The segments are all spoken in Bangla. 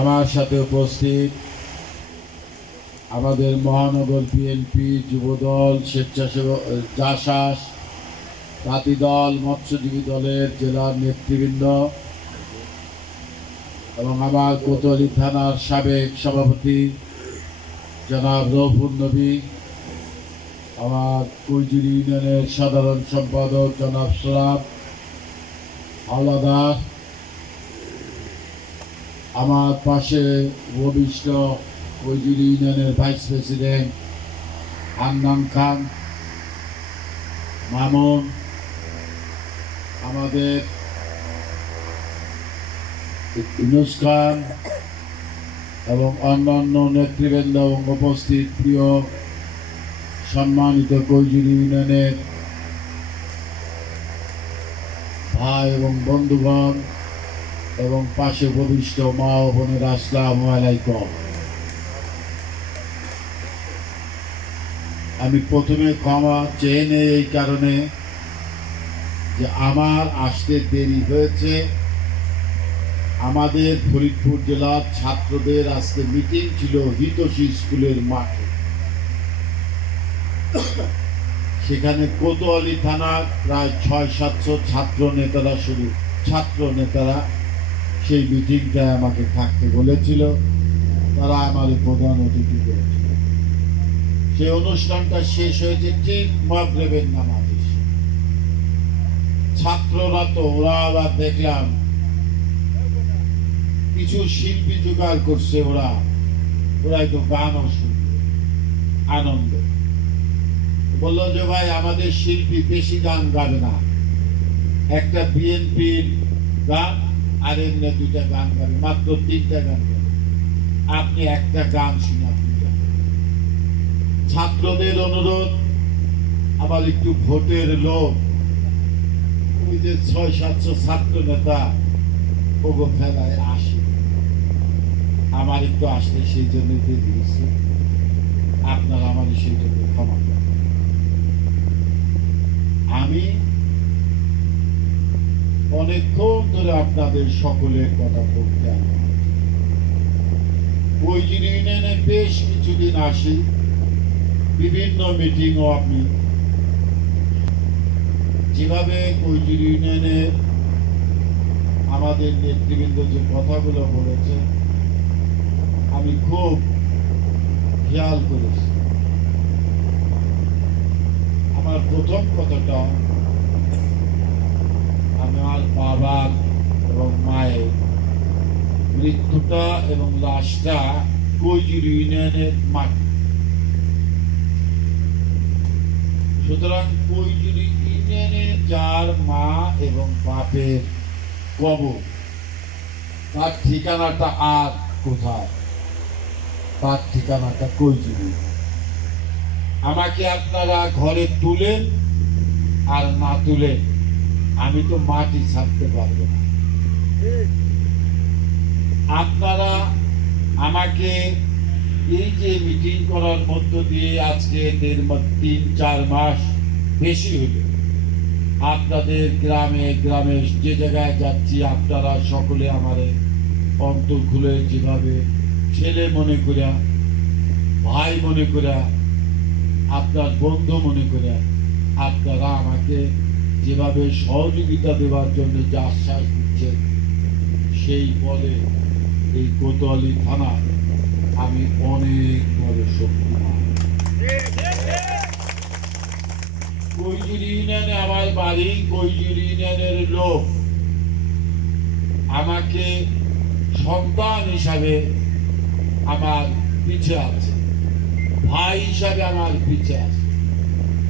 আমার সাথে উপস্থিত আমাদের মহানগর বিএনপি যুবদল, স্বেচ্ছাসেবক জাসাস, তাঁতি দল, মৎস্যজীবী দলের জেলার নেতৃবৃন্দ এবং আমার কোতোয়ালি থানার সাবেক সভাপতি জনাব রৌফুল নবী, আমার কৈজুরি ইউনিয়নের সাধারণ সম্পাদক জনাব সোরাব হাওলাদার, আমার পাশে উপবিষ্ট কৈজুরি ইউনিয়নের ভাইস প্রেসিডেন্ট হান্নান খান মামুন, আমাদের ইউনুস খান এবং অন্যান্য নেতৃবৃন্দ এবং উপস্থিত প্রিয় সম্মানিত কৈজুরি ইউনিয়নের ভাই এবং বন্ধুগণ এবং পাশে উপবিষ্ট মা ও বোনেরা, আসসালামু আলাইকুম। আমি প্রথমে ক্ষমা চেয়ে নেই এই কারণে যে আমার আসতে দেরি হয়েছে। আমাদের ফরিদপুর জেলার ছাত্রদের আজকে মিটিং ছিল হিতোষী স্কুলের মাঠে। সেখানে কোতোয়ালি থানার প্রায় 600-700 ছাত্র নেতারা সেই মিটিংটায় আমাকে থাকতে বলেছিল। তারা আমার প্রধান অতিথি করেছিল। সেই অনুষ্ঠানটা শেষ হয়েছে ঠিক মাগরিবের নামাজে। ছাত্ররা তো ওরা আবার দেখলাম কিছু শিল্পী জোগাড় করছে, ওরাই তো গানও শুনবে, আনন্দ। বললো যে ভাই আমাদের শিল্পী বেশি গান গাবে না, একটা বিএনপির গান আর এমনি 2টা গান গাবে, মাত্র 3টা গান গাবে, আপনি একটা গান শুনে আপনি যাবেন। ছাত্রদের অনুরোধ, আবার একটু ভোটের লোক, ওই যে 600-700 ছাত্র নেতা ওগো ফেলায় আসে, আমার একটু আসলে সেই জন্য দিয়েছি। আপনারা আমার সেই জন্য ক্ষমা করেন। আমি অনেকক্ষণ ধরে আপনাদের সকলের কথা বলতে আসি। কৈজুরি ইউনিয়নে বেশ কিছুদিন আসি, বিভিন্ন মিটিংও আপনি যেভাবে কৈজুরি ইউনিয়নের আমাদের নেতৃবৃন্দ যে কথাগুলো বলেছে আমি খুব খেয়াল করেছি। আমার প্রথম কথাটা, আমার বাবার এবং মায়ের মৃত্যুটা এবং লাশটা কৈজুরি ইউনিয়নের মাটি। সুতরাং কৈজুরি ইউনিয়নে যার মা এবং বাপের কবর, তার ঠিকানাটা আর কোথায়? তার ঠিকানাটা কৈজুরি। আমাকে আপনারা ঘরে তুলেন আর না তুলেন, আমি তো মাটি ছাড়তে পারবো না। আপনারা আমাকে এই যে মিটিং করার মধ্য দিয়ে আজকে 3-4 মাস বেশি হলো, আপনাদের গ্রামে গ্রামে যে জায়গায় যাচ্ছি আপনারা সকলে আমাদের অন্তর খুলে যেভাবে ছেলে মনে করে, ভাই মনে করে, আপনার বন্ধু মনে করে আপনারা আমাকে যেভাবে সহযোগিতা দেওয়ার জন্য যে আশ্বাস দিচ্ছেন, সেই বলে এই কোতোয়ালি থানা আমি অনেক বড় শক্তিমান। কৈজুরি ইউনিয়নে আমার বাড়ি, কৈজুরি ইউনিয়নের লোক আমাকে সন্তান হিসাবে আমার পিছে আছে, ভাই হিসাবে আমার পিছে আছে,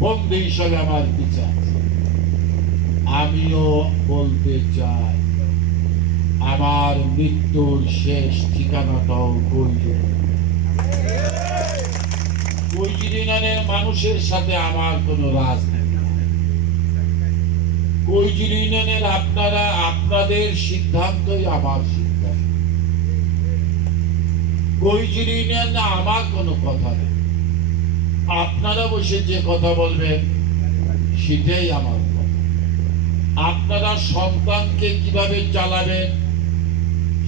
বন্ধু হিসাবে আমার পিছে আছে। আমিও বলতে চাই আমার মৃত্যুর শেষ ঠিকানাটাও কৈজুরি। কৈজুরি ইউনিয়নের মানুষের সাথে আমার কোনো রাজনীতি নেই। কৈজুরি ইউনিয়নের আপনারা আপনাদের সিদ্ধান্তই আমার সিদ্ধান্ত। কৈজুরি ইউনিয়নে আমার কোনো কথা নেই। আপনারা বসে যে কথা বলবেন সেটাই আমার কথা। আপনারা সন্তানকে কিভাবে চালাবেন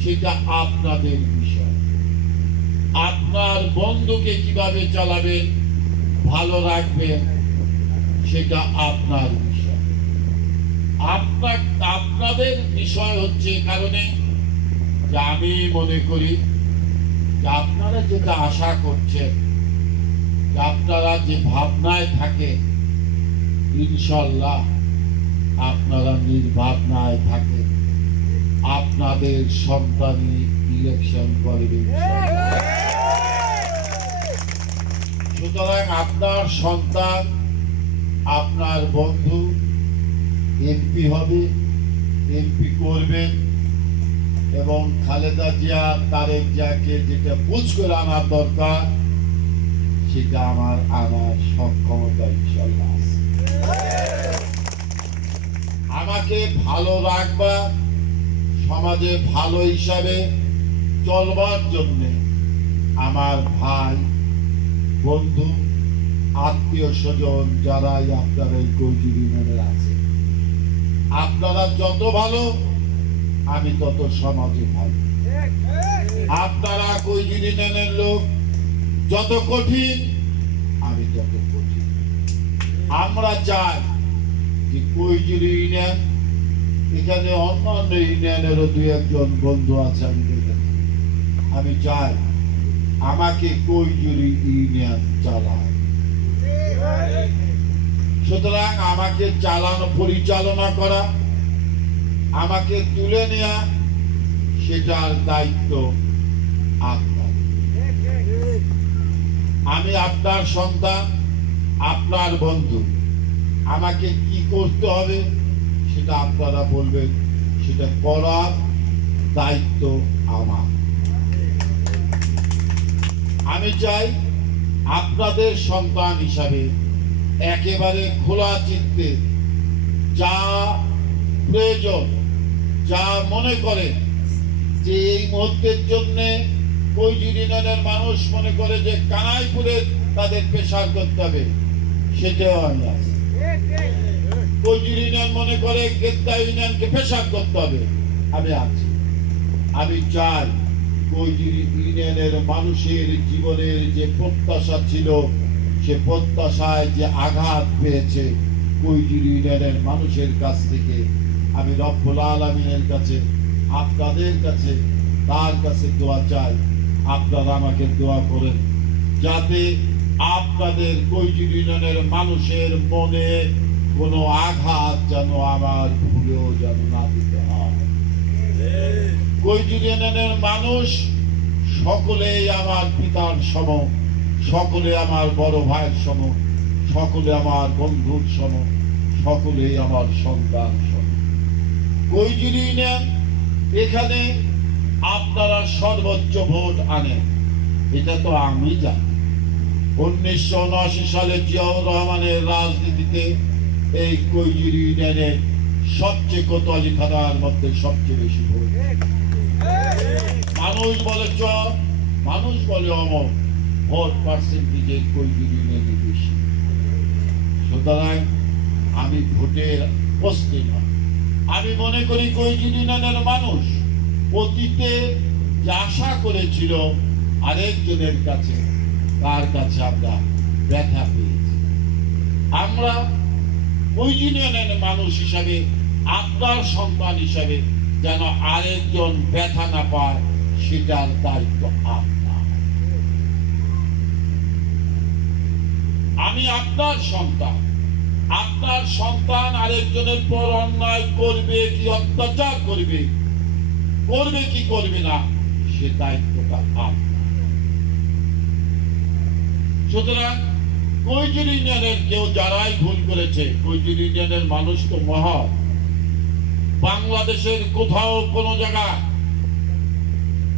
সেটা আপনাদের বিষয়। আপনার বন্ধুকে কিভাবে চালাবেন, ভালো রাখবেন, সেটা আপনার বিষয়। আপনাদের বিষয় হচ্ছে কারণে যে আমি মনে করি যে আপনারা যেটা আশা করছেন, যে আপনারা যে ভাবনায় থাকে, ইনশাল্লাহ আপনারা নির্ভাবনায় থাকে, আপনাদের সন্তানই ইলেকশন করবে। সুতরাং আপনার সন্তান, আপনার বন্ধু এমপি হবে, এমপি করবেন, এবং খালেদা জিয়া, তারেক জিয়াকে যেটা বুঝ করে আনার দরকার, সেটা আমার আনার সক্ষমতা ইনশাল্লাহ আছে। আমাকে ভালো রাখবা, সমাজে ভালো হিসাবে চলবার জন্যে আমার ভাই, বন্ধু, আত্মীয় স্বজন যারাই আপনারা এই কৈজুর ইউনিয়নের আছে, আপনারা যত ভালো আমি তত সমাজে ভালো। আপনারা কৈজুর ইউনিয়নের লোক যত কঠিন আমি তত কঠিন। আমরা চাই যে কৈজুর ইউনিয়ন, এখানে অন্যান্য ইউনিয়নেরও দুই একজন বন্ধু আছে, আমি চাই আমাকে কৈজুরি ইউনিয়ন চালায়। সুতরাং আমাকে পরিচালনা করা, আমাকে তুলে নেওয়া, সেটার দায়িত্ব আপনার। আমি আপনার সন্তান, আপনার বন্ধু। আমাকে কি করতে হবে সেটা আপনারা বলবেন, সেটা করার দায়িত্ব আমার। আমি চাই আপনাদের সন্তান হিসাবে একেবারে খোলা চিত্তে যা প্রয়োজন, যা মনে করে যে এই মুহূর্তের জন্য কৈজুর ইউনিয়নের মানুষ মনে করে যে কানাইপুরে তাদের পেশার করতে হবে, সেটাও আমি আছি। কৈজুর ইউনিয়ন মনে করে গেদ্দা ইউনিয়নকে পেশার করতে হবে, আমি আছি। আমি চাই কৈজুর ইউনিয়নের মানুষের জীবনের যে প্রত্যাশা ছিল, সে প্রত্যাশায় যে আঘাত পেয়েছে কৈজুর ইউনিয়নের মানুষের কাছ থেকে, আমি রব্বুল আলামিনের কাছে, আপনাদের কাছে, তার কাছে দোয়া চাই। আপনারা আমাকে দোয়া করেন যাতে আপনাদের কৈজুর ইউনিয়নের মানুষের মনে কোনো আঘাত যেন আমার ভুলেও যেন না দিতে হয়। কৈজুর ইউনিয়নের মানুষ সকলেই আমার পিতার সম, সকলে আমার বড় ভাইয়ের সম, সকলে আমার বন্ধুর সম, সকলেই আমার সন্তান সম। কৈজুর ইউনিয়ন, এখানে আপনারা সর্বোচ্চ ভোট আনেন, এটা তো আমি জানি। 1979 সালে জিয়াউর রহমানের রাজনীতিতে এই কৈজুর ইউনিয়নের সবচেয়ে কোতোয়ালি থানার মধ্যে সবচেয়ে বেশি ভোট। মানুষ বলে মানুষ বলে অমর, ভোট পার্সেন্টেজে কৈজুর ইউনিয়নে বেশি। সুতরাং আমি ভোটের প্রশ্নে নয়, আমি মনে করি কৈজুর ইউনিয়নের মানুষ অতীতে যে আশা করেছিল আরেকজনের কাছে, তার কাছে আমরা ব্যথা পেয়েছি। আমরা কৈজুর ইউনিয়নের মানুষ হিসাবে, আপনার সন্তান হিসাবে যেন আরেকজন ব্যথা না পায়, সেটার দায়িত্ব আপনার। আমি আপনার সন্তান, আপনার সন্তান আরেকজনের পর অন্যায় করবে কি, অত্যাচার করবে, করবে কি করবে না, সে দায়িত্বটা আপনার। সুতরাং কৈজুর ইউনিয়নের কেউ যারাই ভুল করেছে, কৈজুর ইউনিয়নের মানুষ তো মহৎ। বাংলাদেশের কোথাও কোন জায়গা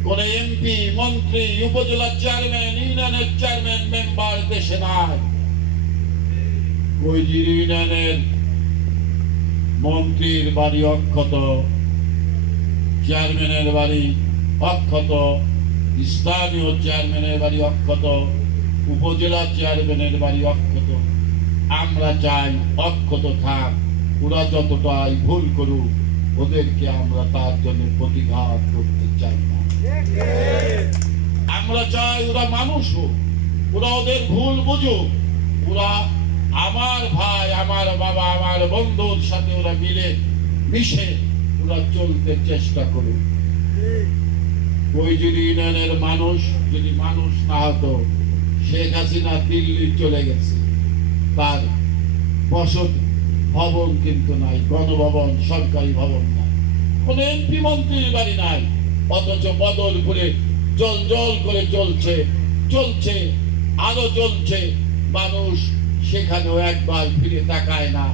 কোন এমপি, মন্ত্রী, উপজেলা চেয়ারম্যান, ইউনিয়নের চেয়ারম্যান, মেম্বার দেশে নাই। কৈজুর ইউনিয়নের মন্ত্রীর বাড়ি অক্ষত, চেয়ারম্যানের বাড়ি অক্ষত, স্থানীয় চেয়ারম্যানের বাড়ি অক্ষত, উপজেলা চেয়ারম্যানের বাড়ি অক্ষত। আমরা চাই অক্ষত থাক, ওরা যতটাই ভুল করুক, ওদেরকে আমরা তার জন্য প্রতিঘাত করতে চাই না। আমরা চাই ওরা মানুষ হোক, ওরা ওদের ভুল বুঝুক, ওরা আমার ভাই, আমার বাবা, আমার বন্ধুর সাথে ওরা মিশে ওরা চলতে চেষ্টা করুক। কৈজুরি ইউনিয়নের মানুষ যদি মানুষ না হতো, শেখ হাসিনা দিল্লি চলে গেছে, তার বসত ভবন কিন্তু নাই, গণভবন, সরকারি ভবন নাই, কোন এমপি মন্ত্রীর বাড়ি নাই, অথচ বদলপুরে জল জল করে চলছে আলো জ্বলছে। মানুষ সেখানেও একবার ফিরে তাকায় না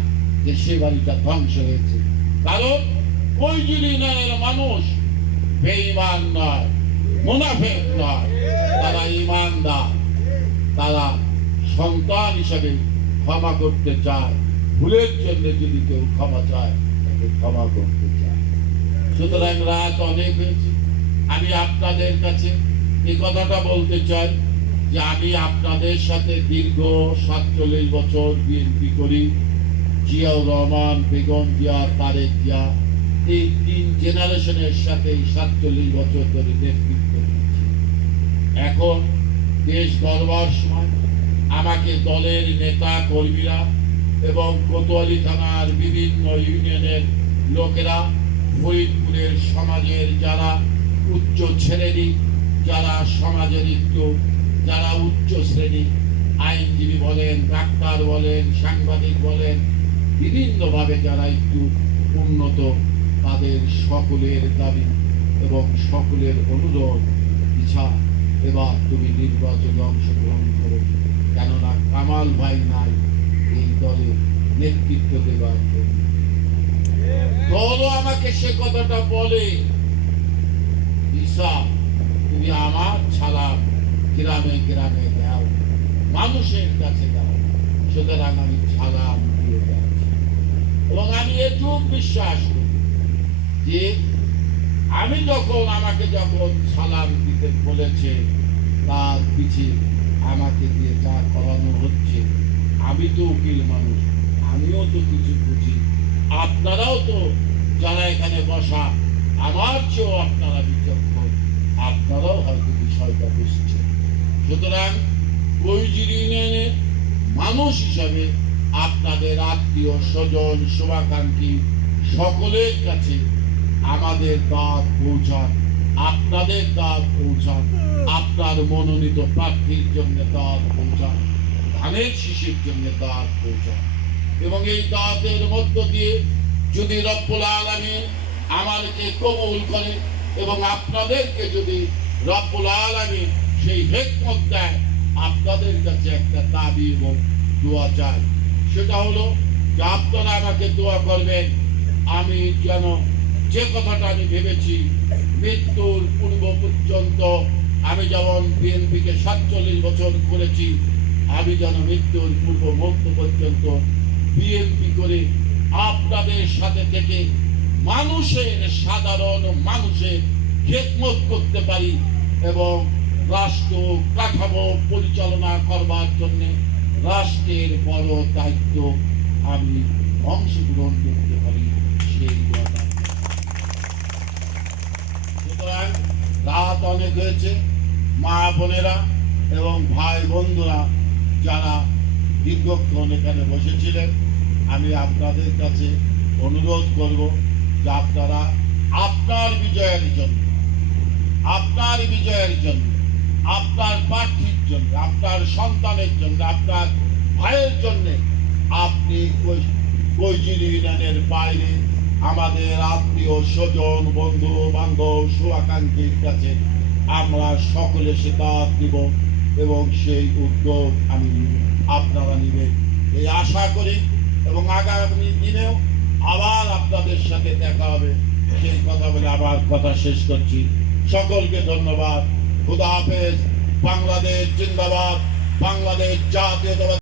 যে সে বাড়িটা ধ্বংস হয়েছে। কারণ কৈজুরি ইউনিয়নের মানুষ বেঈমান নয়, মুনাফিক নয়, তারা ঈমানদার, তারা সন্তান হিসাবে ক্ষমা করতে চায়। ভুলের জন্য যদি কেউ ক্ষমা চায়, তাকে ক্ষমা করতে চায়। সুতরাং রাত অনেক হয়েছে, আমি আপনাদের কাছে এই কথাটা বলতে চাই যে আমি আপনাদের সাথে দীর্ঘ 47 বছর বিএনপি করি। জিয়াউর রহমান, বেগম জিয়া, তারেক জিয়া, এই 3 জেনারেশনের সাথে 47 বছর ধরে নেতৃত্ব দিচ্ছি। এখন দেশ গড়বার সময় আমাকে দলের নেতা কর্মীরা এবং কোতোয়ালি থানার বিভিন্ন ইউনিয়নের লোকেরা, ফরিদপুরের সমাজের যারা উচ্চ শ্রেণী, যারা সমাজের যারা উচ্চ শ্রেণী, আইনজীবী বলেন, ডাক্তার বলেন, সাংবাদিক বলেন, বিভিন্নভাবে যারা একটু উন্নত, তাদের সকলের দাবি এবং সকলের অনুরোধ, ইচ্ছা, এবার তুমি নির্বাচনে অংশগ্রহণ করো, কেননা কামাল ভাই নাই এই দলে নেতৃত্ব দেবার জন্য। দলও আমাকে সে কথাটা বলে, ঈশা তুমি আমার সালাম গ্রামে গ্রামে দাও, মানুষের কাছে দাও। সুতরাং আমি সালাম দিয়ে যাচ্ছি এবং আমি এটুকু বিশ্বাস করি যে আমি আমাকে যখন সালাম দিতে বলেছে, তার পিছিয়ে আমাকে দিয়ে যা করানো হচ্ছে, আমি তো উকিল মানুষ, আমিও তো কিছু বুঝি, আপনারাও তো যারা এখানে বসা আমার চেয়েও আপনারা বিচক্ষণ, আপনারাও হয়তো বিষয়টা বুঝছেন। সুতরাং কৈজুরি ইউনিয়নের মানুষ হিসাবে আপনাদের আত্মীয় স্বজন, শুভাকাঙ্ক্ষী সকলের কাছে আমাদের দাঁত পৌঁছান, আপনাদের দাঁত পৌঁছান, আপনার মনোনীত প্রার্থীর জন্য দাঁত পৌঁছান, ধানের শীষের জন্য দাঁত পৌঁছান। এবং এই দাঁতের মধ্য দিয়ে যদি রব্বুল আলামিন আমাদেরকে কবুল করে এবং আপনাদেরকে যদি রব্বুল আলামিন সেই হিকমত দেয়, আপনাদের কাছে একটা দাবি এবং দোয়া চাই। সেটা হলো যে আপনারা আমাকে দোয়া করবেন, আমি যেন যে কথাটা আমি ভেবেছি মৃত্যুর পূর্ব পর্যন্ত, আমি যেমন বিএনপিকে 47 বছর করেছি, আমি যেন মৃত্যুর পূর্ব মুহূর্ত পর্যন্ত বিএনপি করে আপনাদের সাথে থেকে মানুষের, সাধারণ মানুষের খেদমত করতে পারি এবং রাষ্ট্র কাঠামো পরিচালনা করবার জন্য রাষ্ট্রের বড় দায়িত্ব আমি অংশগ্রহণ করতে পারি, সেই কথা। সুতরাং রাত অনেক হয়েছে, মা বোনেরা এবং ভাই বন্ধুরা যারা দীর্ঘক্ষণ এখানে বসেছিলেন, আমি আপনাদের কাছে অনুরোধ করব যে আপনারা আপনার বিজয়ের জন্য, আপনার বিজয়ের জন্য, আপনার প্রার্থীর জন্য, আপনার সন্তানের জন্য, আপনার ভাইয়ের জন্য আপনি কৈজুরি ইউনিয়নের বাইরে আমাদের আত্মীয় স্বজন, বন্ধু বান্ধব, শুভাকাঙ্ক্ষীর কাছে আমরা সকলে সে দাঁত দিব এবং সেই উদ্যোগ আমি আপনারা নেবেন এই আশা করি। এবং আগামী দিনেও আবার আপনাদের সাথে দেখা হবে, সেই কথা বলে আবার কথা শেষ করছি। সকলকে ধন্যবাদ। খুদা হাফেজ। বাংলাদেশ জিন্দাবাদ। বাংলাদেশ জাতীয়তাবাদী